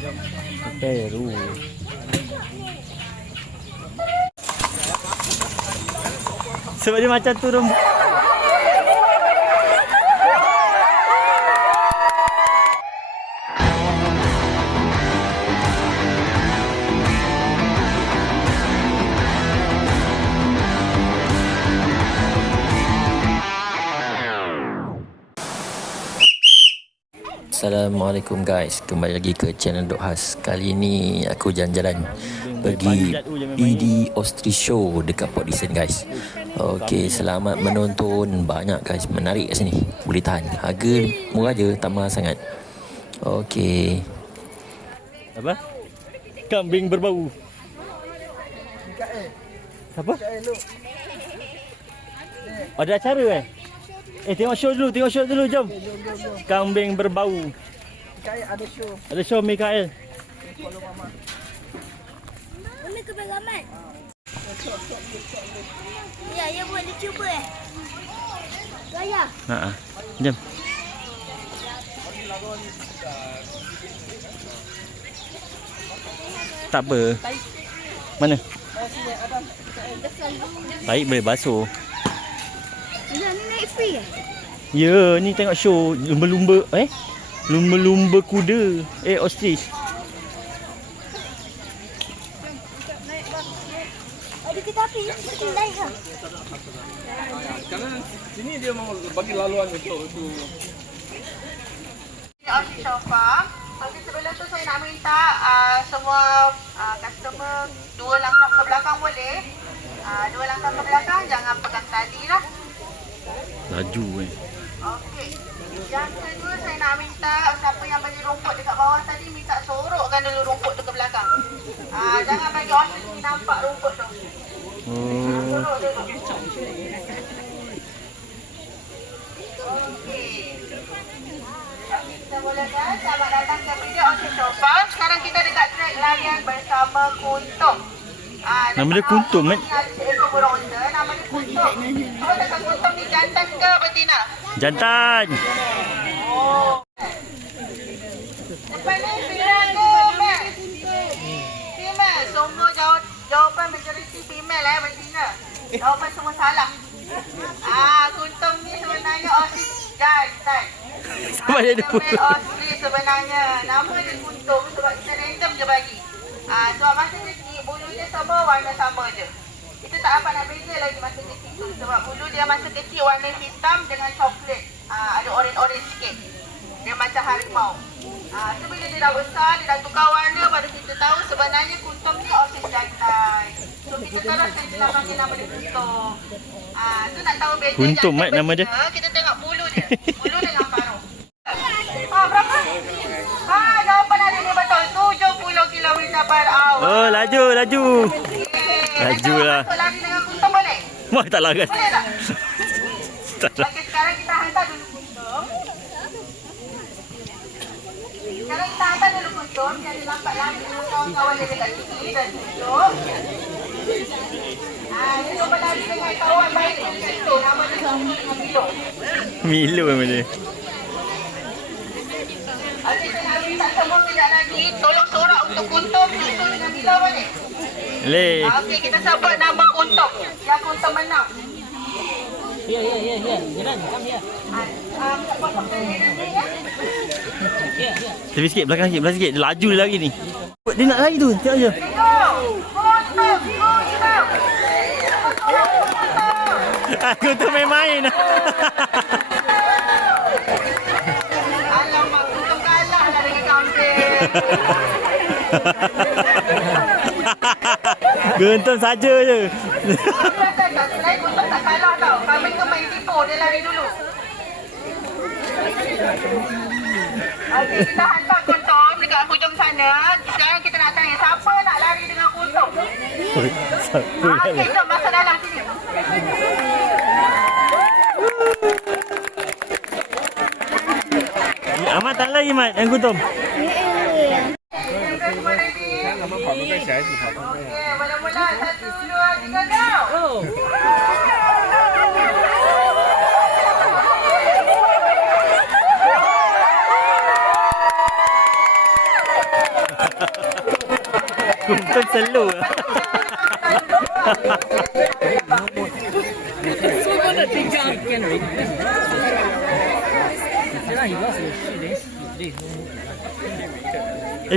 Peru. Sebab dia macam turun. Assalamualaikum guys, kembali lagi ke channel Dok Has. Kali ni aku jalan-jalan pergi ED Austri Show dekat Port Dickson guys. Okey, selamat menonton. Banyak guys, menarik kat sini. Boleh tahan. Harga murah je, tak mahal sangat. Okey. Apa? Kambing berbau. Apa? Ada acara tengok show dulu, jom. Kambing berbau. Mikael ada show. Ada show Mikael. Boleh ke beramat? Ya boleh cuba Gaya. Jom. Tak apa. Mana? Baik, boleh basuh. Ni naik free Ya, ni tengok show lumba-lumba lumba-lumba kuda ostrich. Ada kereta api naik ke? Karena sini dia mau bagi laluan untuk Ostrich Show Farm. Okey, sebelum tu saya nak minta semua customer 2 langkah ke belakang boleh. 2 langkah ke belakang, jangan pegang tali lah. Laju Okey. Yang kedua saya nak minta siapa yang bagi rumput dekat bawah tadi minta sorokkan dulu rumput tu ke belakang. Jangan bagi ostrich ni nampak rumput tu. Sorok dulu. Okey. Kita mulakan. Selamat datang ke video Ostrich Show Farm. Sekarang kita dekat trek larian bersama Kuntum. Nama dia Kuntum Ada seekor beronda, nama dia Kuntum. Awak takkan Kuntum ni jantan ke betina? Jantan. Oh. Depan ni female ke male? Female. Semua jawapan majoriti female betina. Jawapan semua salah. Kuntum ni sebenarnya ostrich jantan. Sebab dia ada Male ostrich sebenarnya. Nama dia Kuntum sebab kita random je bagi. Sebab masa kecil bulu dia semua warna sama je. Kita tak dapat nak beza lagi masa kecil tu. Sebab bulu dia masa kecil warna hitam dengan coklat. Ada orange sikit. Dia macam harimau. So bila dia dah besar, dia dah tukar warna, baru kita tahu sebenarnya Kuntum ni ostrich jantan. So kita teruskan kita panggil nama dia Kuntum. So nak tahu beza Kuntum jantan nama dia. Kita tengok bulu dia. Bulu dengan paruh. Berapa? Jawapan ada ni betul. 70 km per hour. Oh, laju. Laju lah. Masuk lari dengan Kuntum boleh? Wah, tak larat. Boleh tak? Tak larat. Okey, sekarang kita hantar dulu Kuntum. Sekarang kita hantar dulu Kuntum. Jadi nampak lari dengan kawan-kawan dia dekat sini dan duduk. Dia cuba lari dengan kawan baik dia dekat situ. Nama dia Kuntum dengan Milo. Milo nama dia. Okey, saya nak minta semua kejap lagi. Tolong sorak untuk Kuntum. Susul dengan Milo boleh? Boleh. Okey, kita sebut nama Kuntum. Yang Kuntum menang. Ya. Jalan, come here. Ya. Tepi sikit, belakang sikit. Dia laju dia lagi ni. Dia nak lari tu, tengok je. Aku tu main-main. Alamak, Kuntum kalah lah dengan kambing. Kuntum saja je. Selain Kuntum tak kalah tau. Kambing tu main tipu, dia lari dulu. Okey, kita hantar Kuntum dekat hujung sana. Sekarang kita nak tanya, siapa nak lari dengan Kuntum? Okey, jom masuk dalam sini. Amat tak lari, Mat, yang Kuntum. Semua ready? Okey, mula-mula 1, 2, 3, go! Kuntum selalu. So gonna take down Henry. Sekarang he lost his shit.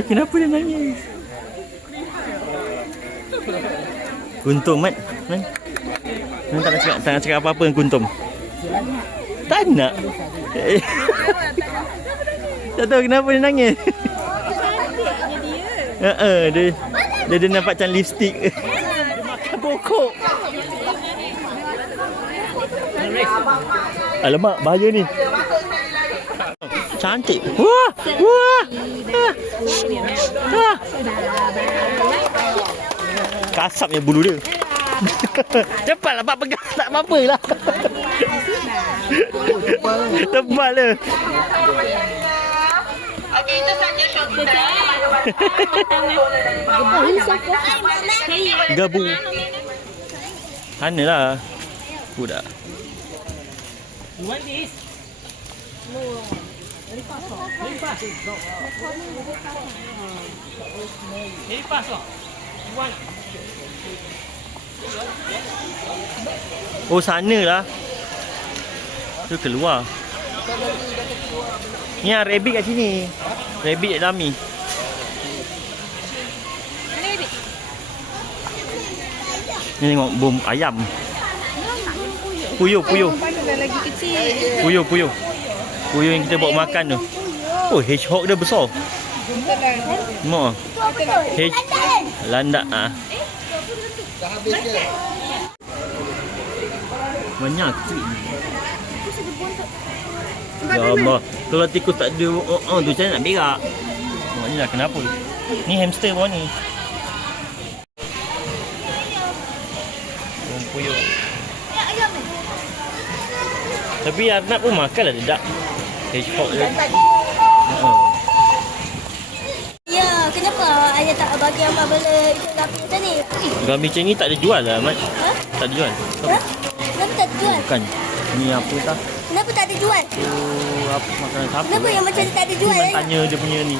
Kenapa dia nangis? Kuntum, Mat. Man tak nak cakap apa-apa dengan Kuntum. Tak nak. Tak tahu kenapa dia nangis. Dia nampak macam lipstick. Dia makan pokok. Alamak, bahaya ni. Cantik. Wah. Kasapnya bulu dia. Cepatlah Pak pegang, tak apa-apalah. Tebal dia. Okey, itu saja show kita. Gabu. Sanalah. Budak. You want this? No. Very fast. Very fast. Very fast. You want? Oh, sanalah. Tu keluar. Ni rabbit kat sini. Rabbit kat Dami. Ni tengok bom ayam. Puyuh. Puyuh yang kita bawa makan tu. Oh, hedgehog dia besar. Mak. Landak ah. Banyak kecil. Ya Allah. Kalau tikus tak ada tu macam mana nak berak? Tengok ni lah kenapa. Ni hamster bawah ni. Puyuh. Tapi Arnab pun makan lah dedak. Hedgehog dia. Ya, kenapa ayah tak bagi Abang bela itu gapi macam ni? Gabi macam ni tak ada jual lah, Mat. Ha? Tak ada jual. Ha? Kenapa tak ada jual? Bukan. Ni apa tak? Kenapa tak ada jual? Oh, apa makanan siapa? Kenapa yang macam ni tak ada jual? Tanya dia punya ni.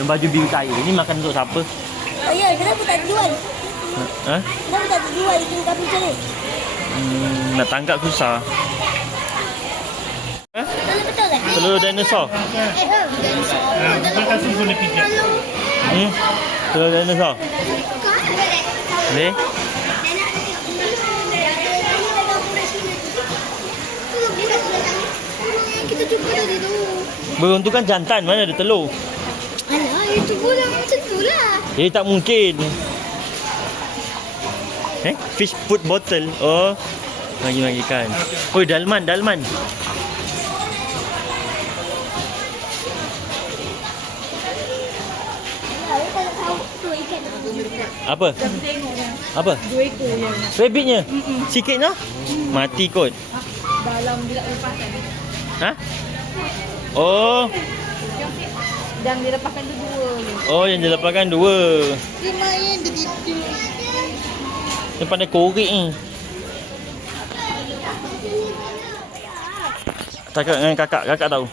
Yang baju biru cair. Ni makan untuk siapa? Oh ya, kenapa tak ada jual? Ha? Kenapa tak ada jual itu gapi macam ni? Nak tangkap susah. Ha? Betul kan? Telur dinosaur. Dinosaur. Telur dinosaur. Boleh? Kita jumpa tadi tu. Burung tu kan jantan. Mana ada telur? Alah, itu pula macam tu lah. Tak mungkin. Fish food bottle. Oh. Bagi ikan. Oh, dalman. Apa? Apa? 2 ekor yang Rabbitnya? Sikitnya? Mati kot. dalam dia lepaskan. Ha? Oh. Dan dia lepaskan tu 2 ni. Oh, yang dia lepaskan 2. Dia main dia tidur. Dia pandai korek ni. Cakap dengan kakak tahu.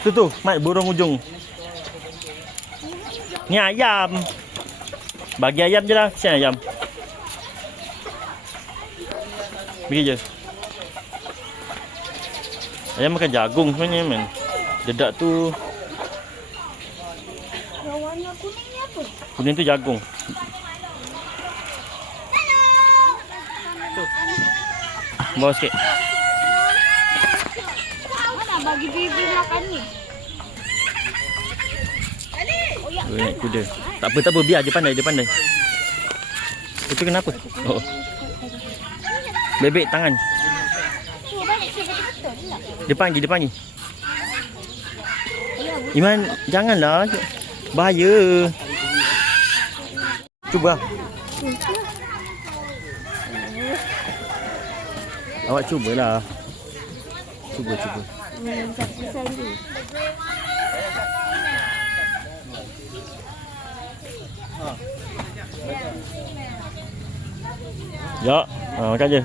Tu, Mat, burung ujung. Ni ayam. Bagi ayam je lah, kesian ayam. Bagi je. Ayam makan jagung sebenarnya, man. Dedak tu. Yang warna kuning ni apa? Kuning tu jagung. Bawa sikit. Mana bagi baby makan ni? Oh, naik kuda. Tak apa, biar dia pandai. Itu kenapa? Oh. Bebek tangan. Dia panggil. Iman, janganlah. Bahaya. Cuba. Awak cubalah. Cuba. Ya, makan je.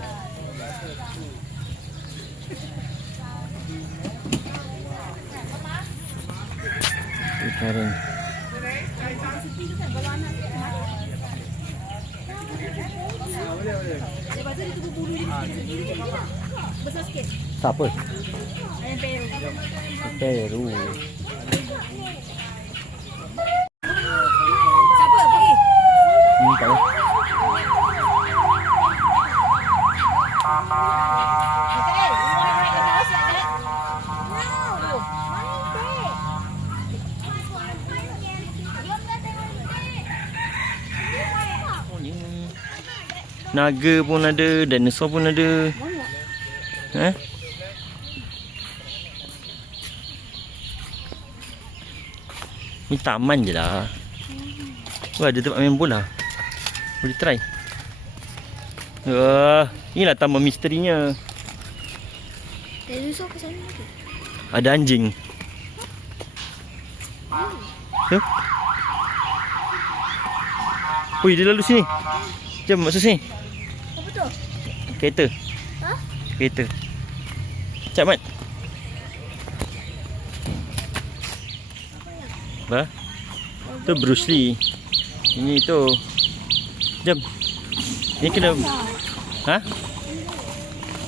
Karen. Siapa? Peru. Siapa pergi? Tak tahu. Naga pun ada, dinosaur pun ada. Ni taman je lah. Wah, ada tempat main bola. Boleh try. Wah, inilah taman misterinya. Dinosaur ke sana tu? Ada anjing. Tu. Ui, dia lalu sini. Jom masuk sini. Apa tu? Kereta. Ha? Kereta. Cak Mat. Apa? Tu Bruce Lee. Ini tu. Jom. Ini kena. Ha?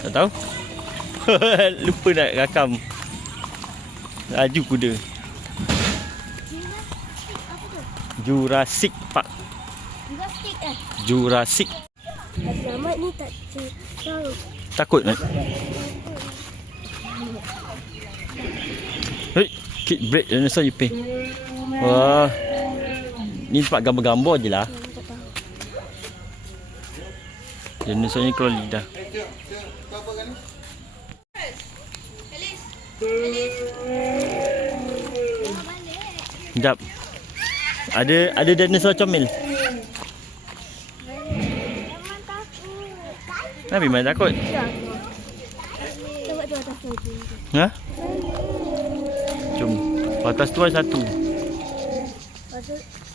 Tak tahu. Lupa nak rakam. Laju kuda. Jurassic Park. Jurassic Jurassic. Selamat ni tak tahu. Takut kan? Hei, kick break dinosaur you pay. Wah. Ni tempat gambar-gambar je lah. Dinosaur ni keluar lidah. Sekejap. Ada dinosaur comel. Kenapa Iman takut? Tengok tu atas tu. Ha? Jom. Atas tu ada satu.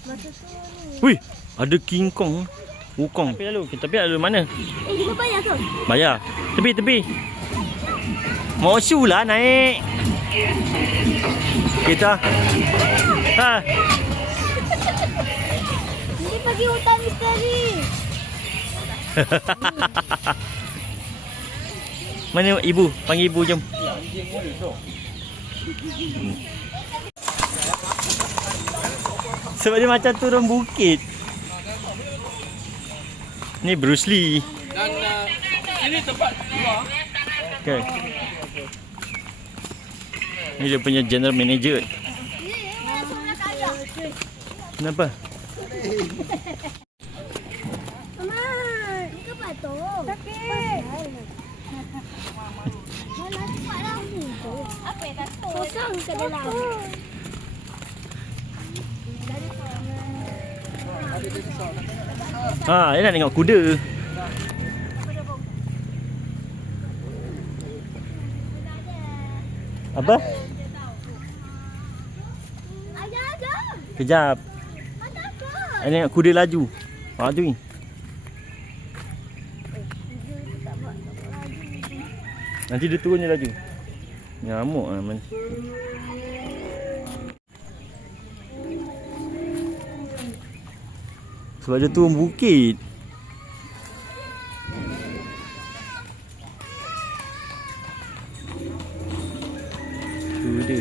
Masa tu ni. Hui, ada King Kong. Wukong. Tapi lalu, kita lalu mana? Kita bayar ke? Bayar. Tepi. Mau shoe lah naik. Kita. Ha. Ini pergi hutan misteri. Mana ibu? Panggil ibu jom. Sebab dia macam turun bukit. Ni Bruce Lee. Dan ini tempat luar. Okay. Ni dia punya general manager. Kenapa? Mama, ni ke patung? Sakit. Mana cepat lah ni tu. Apa yang takut? Kosong ke dalam. Ha, dia nak tengok kuda. Apa? Ayah ada. Kejap. Takut. Dia tengok kuda laju. Ha tu ni. Nanti dia turun je laju. Nyamuk lah man. Sebab dia turun bukit. Kuda.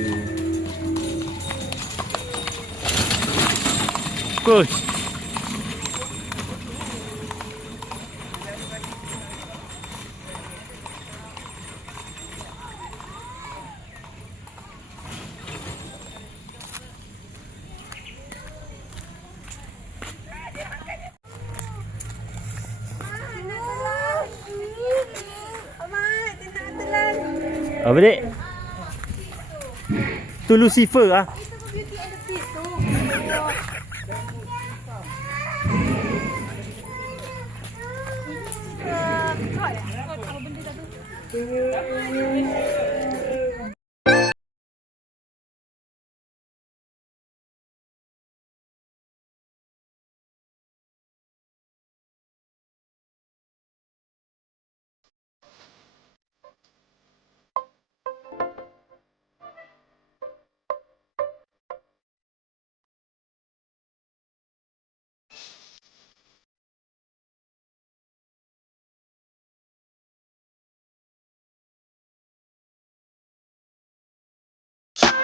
Push. Apa dek? Tu Lucifer ah.